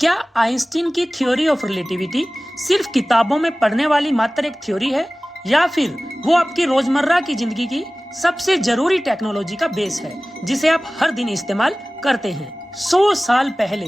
क्या आइंस्टीन की theory of relativity सिर्फ किताबों में पढ़ने वाली मात्र एक थ्योरी है, या फिर वो आपकी रोजमर्रा की जिंदगी की सबसे जरूरी टेक्नोलॉजी का बेस है जिसे आप हर दिन इस्तेमाल करते हैं? 100 साल पहले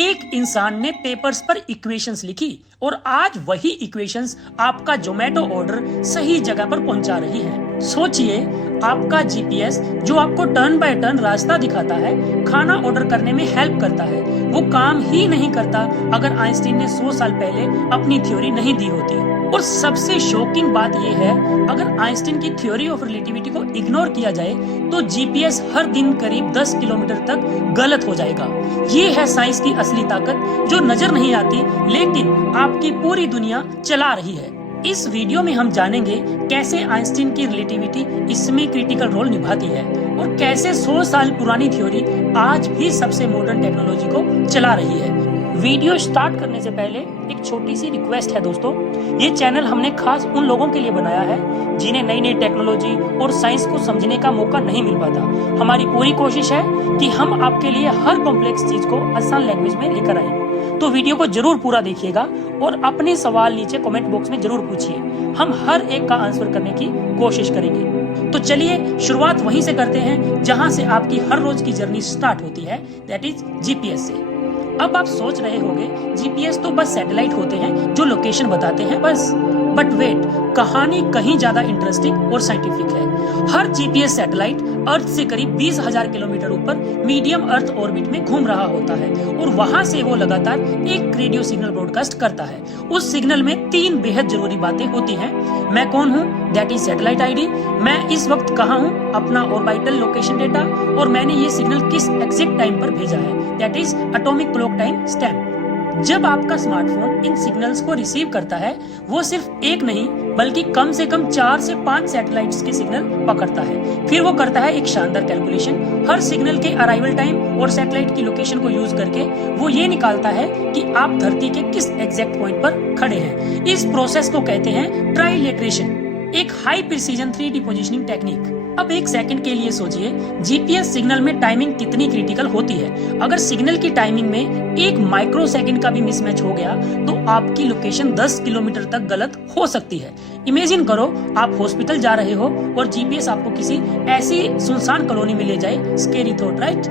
एक इंसान ने पेपर्स पर इक्वेशंस लिखी और आज वही इक्वेशंस आपका जोमेटो ऑर्डर सही जगह पर पहुंचा रही है। सोचिए, आपका जीपीएस जो आपको टर्न बाय टर्न रास्ता दिखाता है, खाना ऑर्डर करने में हेल्प करता है, वो काम ही नहीं करता अगर आइंस्टीन ने 100 साल पहले अपनी थ्योरी नहीं दी होती। और सबसे शॉकिंग बात यह है, अगर आइंस्टीन की थ्योरी ऑफ रिलेटिविटी को इग्नोर किया जाए तो जीपीएस हर दिन करीब 10 किलोमीटर तक गलत हो जाएगा। ये है साइंस की असली ताकत, जो नजर नहीं आती लेकिन आपकी पूरी दुनिया चला रही है। इस वीडियो में हम जानेंगे कैसे आइंस्टीन की रिलेटिविटी इसमें क्रिटिकल रोल निभाती है और कैसे 100 साल पुरानी थ्योरी आज भी सबसे मॉडर्न टेक्नोलॉजी को चला रही है। वीडियो स्टार्ट करने से पहले एक छोटी सी रिक्वेस्ट है दोस्तों, ये चैनल हमने खास उन लोगों के लिए बनाया है जिन्हें नई नई टेक्नोलॉजी और साइंस को समझने का मौका नहीं मिल पाता। हमारी पूरी कोशिश है कि हम आपके लिए हर कॉम्प्लेक्स चीज को आसान लैंग्वेज में लेकर आए। तो वीडियो को जरूर पूरा देखिएगा और अपने सवाल नीचे कमेंट बॉक्स में जरूर पूछिए, हम हर एक का आंसर करने की कोशिश करेंगे। तो चलिए शुरुआत वहीं से करते हैं जहां से आपकी हर रोज की जर्नी स्टार्ट होती है, दैट इज जीपीएस से। अब आप सोच रहे होंगे जीपीएस तो बस सैटेलाइट होते हैं जो लोकेशन बताते हैं बस, बट वेट, कहानी कहीं ज्यादा इंटरेस्टिंग और साइंटिफिक है। हर जीपीएस सैटेलाइट अर्थ से करीब 20,000 किलोमीटर ऊपर मीडियम अर्थ ऑर्बिट में घूम रहा होता है और वहां से वो लगातार एक रेडियो सिग्नल ब्रॉडकास्ट करता है। उस सिग्नल में 3 बेहद जरूरी बातें होती हैं। मैं कौन हूँ, दैट इज सैटेलाइट आईडी, मैं इस वक्त कहाँ हूँ, अपना ऑर्बिटल लोकेशन डेटा, और मैंने ये सिग्नल किस एग्जैक्ट टाइम पर भेजा है, that is atomic clock time stamp. जब आपका स्मार्टफोन इन सिग्नल्स को रिसीव करता है, वो सिर्फ एक नहीं बल्कि कम से कम 4 से 5 सैटेलाइट्स के सिग्नल पकड़ता है। फिर वो करता है एक शानदार कैलकुलेशन। हर सिग्नल के अराइवल टाइम और सैटेलाइट की लोकेशन को यूज करके वो ये निकालता है कि आप धरती के किस एग्जैक्ट पॉइंट पर खड़े हैं। इस प्रोसेस को कहते हैं ट्राइलेट्रेशन, एक high precision 3D positioning technique. अब एक सेकंड के लिए सोचिए, जीपीएस सिग्नल में टाइमिंग कितनी क्रिटिकल होती है। अगर सिग्नल की टाइमिंग में 1 माइक्रो सेकंड का भी मिसमैच हो गया तो आपकी लोकेशन 10 किलोमीटर तक गलत हो सकती है। इमेजिन करो, आप हॉस्पिटल जा रहे हो और जीपीएस आपको किसी ऐसी सुनसान कॉलोनी में ले जाए। Scary thought, right?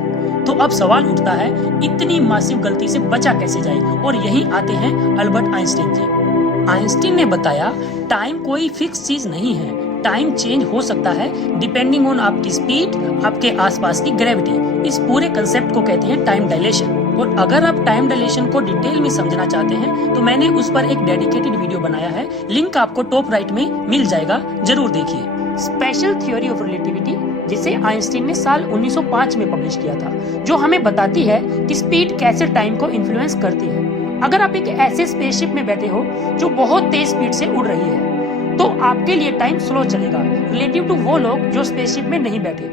तो अब सवाल उठता है, इतनी मासिव गलती से बचा कैसे जाए? और यही आते हैं अल्बर्ट आइंस्टीन जी। आइंस्टीन ने बताया, टाइम कोई फिक्स चीज नहीं है, टाइम चेंज हो सकता है डिपेंडिंग ऑन आपकी स्पीड, आपके आसपास की ग्रेविटी। इस पूरे कंसेप्ट को कहते हैं टाइम डायलेशन। और अगर आप टाइम डायलेशन को डिटेल में समझना चाहते हैं तो मैंने उस पर एक डेडिकेटेड वीडियो बनाया है, लिंक आपको टॉप राइट में मिल जाएगा, जरूर देखिए। स्पेशल थ्योरी ऑफ रिलेटिविटी, जिसे आइंस्टीन ने साल 1905 में पब्लिश किया था, जो हमें बताती है कि स्पीड कैसे टाइम को इन्फ्लुएंस करती है। अगर आप एक ऐसे स्पेसशिप में बैठे हो जो बहुत तेज स्पीड से उड़ रही है तो आपके लिए टाइम स्लो चलेगा रिलेटिव टू वो लोग जो स्पेसशिप में नहीं बैठे।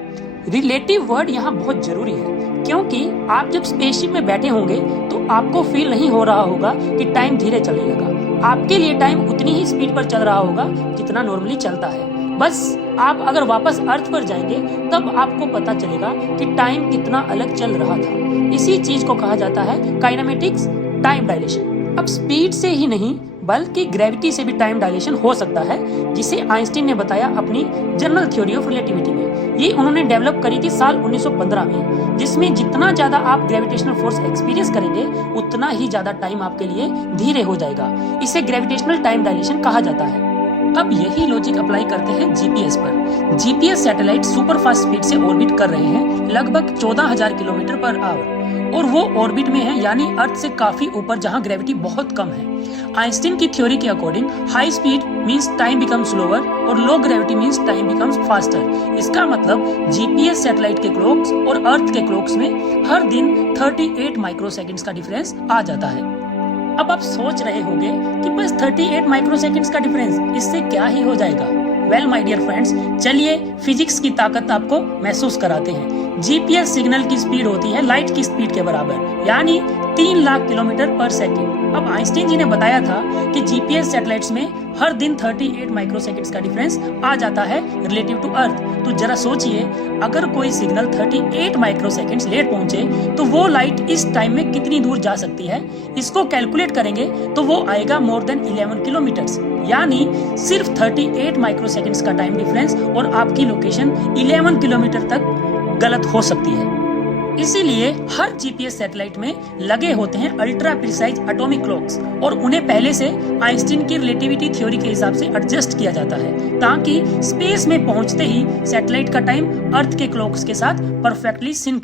रिलेटिव वर्ड यहाँ बहुत जरूरी है, क्योंकि आप जब स्पेसशिप में बैठे होंगे तो आपको फील नहीं हो रहा होगा कि टाइम धीरे चलने लगा। आपके लिए टाइम उतनी ही स्पीड पर चल रहा होगा जितना नॉर्मली चलता है। बस आप अगर वापस अर्थ पर जाएंगे तब आपको पता चलेगा कि टाइम कितना अलग चल रहा था। इसी चीज को कहा जाता है काइनेमेटिक्स, टाइम डायलेशन। अब स्पीड से ही नहीं बल्कि ग्रेविटी से भी टाइम डायलेशन हो सकता है, जिसे आइंस्टीन ने बताया अपनी जनरल थ्योरी ऑफ रिलेटिविटी में। ये उन्होंने डेवलप करी थी साल 1915 में, जिसमें जितना ज्यादा आप ग्रेविटेशनल फोर्स एक्सपीरियंस करेंगे उतना ही ज्यादा टाइम आपके लिए धीरे हो जाएगा। इसे ग्रेविटेशनल टाइम डायलेशन कहा जाता है। अब यही लॉजिक अप्लाई करते हैं जीपीएस पर। GPS satellite super fast speed से ऑर्बिट कर रहे हैं, लगभग 14,000 किलोमीटर पर आवर, और वो ऑर्बिट में है, यानी अर्थ से काफी ऊपर जहां ग्रेविटी बहुत कम है। आइंस्टीन की थ्योरी के according high speed means time becomes slower और low gravity means time becomes faster. इसका मतलब जीपीएस सैटेलाइट के क्लॉक्स और अर्थ के क्लॉक्स में हर दिन 38 माइक्रो सेकंड्स का डिफरेंस आ जाता है। अब आप सोच रहे होंगे कि बस 38 माइक्रो सेकंड्स का डिफरेंस, इससे क्या ही हो जाएगा? वेल माय डियर फ्रेंड्स, चलिए फिजिक्स की ताकत आपको महसूस कराते हैं। जीपीएस सिग्नल की स्पीड होती है लाइट की स्पीड के बराबर, यानी 3 लाख किलोमीटर पर सेकंड। अब आइंस्टीन जी ने बताया था कि जीपीएस सैटेलाइट्स में हर दिन 38 माइक्रोसेकंड्स का डिफरेंस आ जाता है रिलेटिव टू अर्थ। तो जरा सोचिए, अगर कोई सिग्नल 38 माइक्रोसेकंड्स लेट पहुंचे तो वो लाइट इस टाइम में कितनी दूर जा सकती है। इसको कैलकुलेट करेंगे तो वो आएगा मोर देन 11 किलोमीटर्स, यानी सिर्फ 38 माइक्रोसेकंड्स का टाइम डिफरेंस और आपकी लोकेशन 11 किलोमीटर तक गलत हो सकती है। इसीलिए हर जीपीएस सैटेलाइट में लगे होते हैं अल्ट्रा प्रिसाइज एटॉमिक क्लॉक्स, और उन्हें पहले से आइंस्टीन की रिलेटिविटी थ्योरी के हिसाब से एडजस्ट किया जाता है, ताकि स्पेस में पहुंचते ही सैटेलाइट का टाइम अर्थ के क्लॉक्स के साथ परफेक्टली सिंक